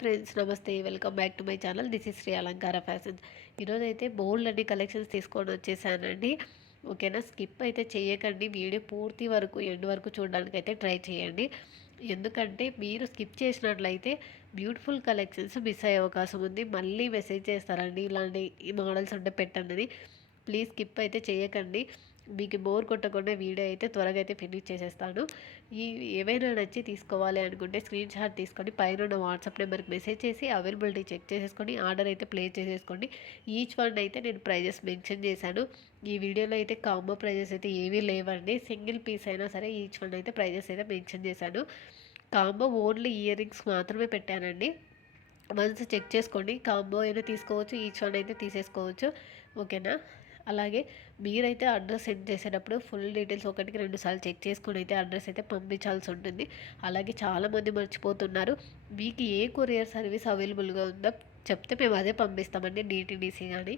Friends నమస్తే welcome back to my channel. This is Sri Alankara fashions ఈరోజు అయితే బోల్డ్ అన్ని కలెక్షన్స్ తీసుకొని వచ్చేసానండి. ఓకేనా? స్కిప్ అయితే చేయకండి. వీడియో పూర్తి వరకు ఎండ్ వరకు చూడడానికి అయితే ట్రై చేయండి. ఎందుకంటే మీరు స్కిప్ చేసినట్లయితే బ్యూటిఫుల్ కలెక్షన్స్ మిస్ అయ్యే అవకాశం ఉంది. మళ్ళీ మెసేజ్ చేస్తారండి. ఇలాంటి మోడల్స్ ఉంటే పెట్టండి ప్లీజ్ స్కిప్ అయితే చేయకండి. మీకు బోర్ కొట్టకుండా వీడియో అయితే త్వరగా అయితే ఫినిష్ చేసేస్తాను. ఈ ఏవైనా నచ్చి తీసుకోవాలి అనుకుంటే స్క్రీన్ షాట్ తీసుకొని పైన ఉన్న వాట్సాప్ నెంబర్కి మెసేజ్ చేసి అవైలబిలిటీ చెక్ చేసేసుకొని ఆర్డర్ అయితే ప్లే చేసేసుకోండి. ఈచ్ వన్ అయితే నేను ప్రైజెస్ మెన్షన్ చేశాను. ఈ వీడియోలో అయితే కాంబో ప్రైజెస్ అయితే ఏమీ లేవండి. సింగిల్ పీస్ అయినా సరే ఈచ్ వన్ అయితే ప్రైజెస్ అయితే మెన్షన్ చేశాను. కాంబో ఓన్లీ ఇయర్ రింగ్స్ మాత్రమే పెట్టానండి. వన్స్ చెక్ చేసుకోండి. కాంబో అయినా తీసుకోవచ్చు ఈచ్ వన్ అయితే తీసేసుకోవచ్చు. ఓకేనా? అలాగే మీరైతే అడ్రస్ సెండ్ చేసేటప్పుడు ఫుల్ డీటెయిల్స్ ఒకటికి రెండు సార్లు చెక్ చేసుకుని అయితే అడ్రస్ అయితే పంపించాల్సి ఉంటుంది. అలాగే చాలామంది మర్చిపోతున్నారు. మీకు ఏ కొరియర్ సర్వీస్ అవైలబుల్గా ఉందో చెప్తే మేము అదే పంపిస్తామండి. డిటీడీసీ కానీ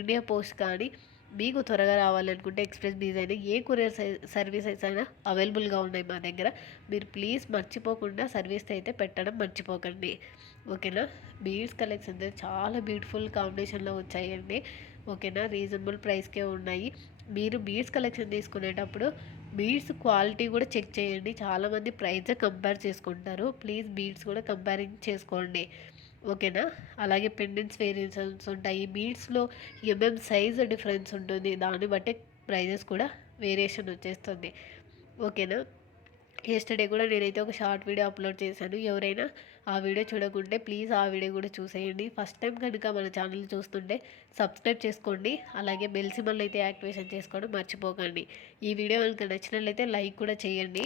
ఇండియా పోస్ట్ కానీ. మీకు త్వరగా రావాలనుకుంటే ఎక్స్ప్రెస్ బీజ్ అయినా ఏ కొరియర్ సర్వీసెస్ అయినా అవైలబుల్గా ఉన్నాయి మా దగ్గర. మీరు ప్లీజ్ మర్చిపోకుండా సర్వీస్ అయితే పెట్టడం మర్చిపోకండి. ఓకేనా? బీడ్స్ కలెక్షన్ చాలా బ్యూటిఫుల్ కాంబినేషన్లో వచ్చాయండి. ఓకేనా? రీజనబుల్ ప్రైస్కే ఉన్నాయి. మీరు బీడ్స్ కలెక్షన్ తీసుకునేటప్పుడు బీడ్స్ క్వాలిటీ కూడా చెక్ చేయండి. చాలామంది ప్రైస్ కంపేర్ చేసుకుంటారు. ప్లీజ్ బీడ్స్ కూడా కంపేరింగ్ చేసుకోండి. ఓకేనా? అలాగే పెండెంట్స్ వేరియేషన్స్ ఉంటాయి. బీడ్స్లో ఎంఎం సైజ్ డిఫరెన్స్ ఉంటుంది. దాన్ని బట్టి ప్రైజెస్ కూడా వేరియేషన్ వచ్చేస్తుంది. ఓకేనా? ఎస్టర్డే కూడా నేనైతే ఒక షార్ట్ వీడియో అప్లోడ్ చేశాను. ఎవరైనా ఆ వీడియో చూడకుంటే ప్లీజ్ ఆ వీడియో కూడా చూసేయండి. ఫస్ట్ టైం కనుక మన ఛానల్ చూస్తుంటే సబ్స్క్రైబ్ చేసుకోండి. అలాగే బెల్ అయితే యాక్టివేషన్ చేసుకోవడం మర్చిపోకండి. ఈ వీడియో కనుక నచ్చినట్లయితే లైక్ కూడా చేయండి.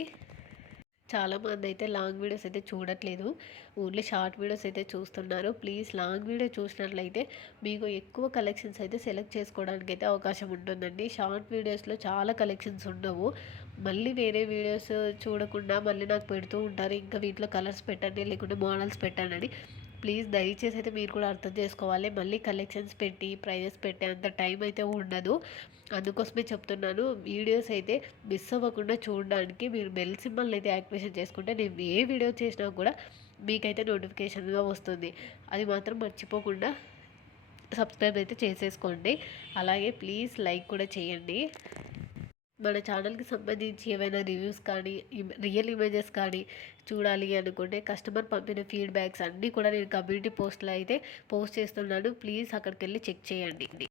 చాలామంది అయితే లాంగ్ వీడియోస్ అయితే చూడట్లేదు. ఓన్లీ షార్ట్ వీడియోస్ అయితే చూస్తున్నారు. ప్లీజ్ లాంగ్ వీడియో చూసినట్లయితే మీకు ఎక్కువ కలెక్షన్స్ అయితే సెలెక్ట్ చేసుకోవడానికి అయితే అవకాశం ఉంటుందండి. షార్ట్ వీడియోస్లో చాలా కలెక్షన్స్ ఉండవు. మళ్ళీ వేరే వీడియోస్ చూడకుండా మళ్ళీ నాకు పెడుతూ ఉంటారు. ఇంకా వీటిలో కలర్స్ పెట్టండి లేకుంటే మోడల్స్ పెట్టండి ప్లీజ్ దయచేసి అయితే మీరు కూడా అర్థం చేసుకోవాలి. మళ్ళీ కలెక్షన్స్ పెట్టి ప్రైజెస్ పెట్టే అంత టైం అయితే ఉండదు. అందుకోసమే చెప్తున్నాను వీడియోస్ అయితే మిస్ అవ్వకుండా చూడడానికి మీరు బెల్ సింబల్ అయితే యాక్టివేషన్ చేసుకుంటే నేను ఏ వీడియో చేసినా కూడా మీకైతే నోటిఫికేషన్గా వస్తుంది. అది మాత్రం మర్చిపోకుండా సబ్స్క్రైబ్ అయితే చేసేసుకోండి. అలాగే ప్లీజ్ లైక్ కూడా చేయండి. మన ఛానల్కి సంబంధించి ఏమైనా రివ్యూస్ కానీ రియల్ ఇమేజెస్ కానీ చూడాలి అనుకుంటే కస్టమర్ పంపిన ఫీడ్బ్యాక్స్ అన్నీ కూడా నేను కమ్యూనిటీ పోస్ట్లో అయితే పోస్ట్ చేస్తున్నాను. ప్లీజ్ అక్కడికి వెళ్ళి చెక్ చేయండి.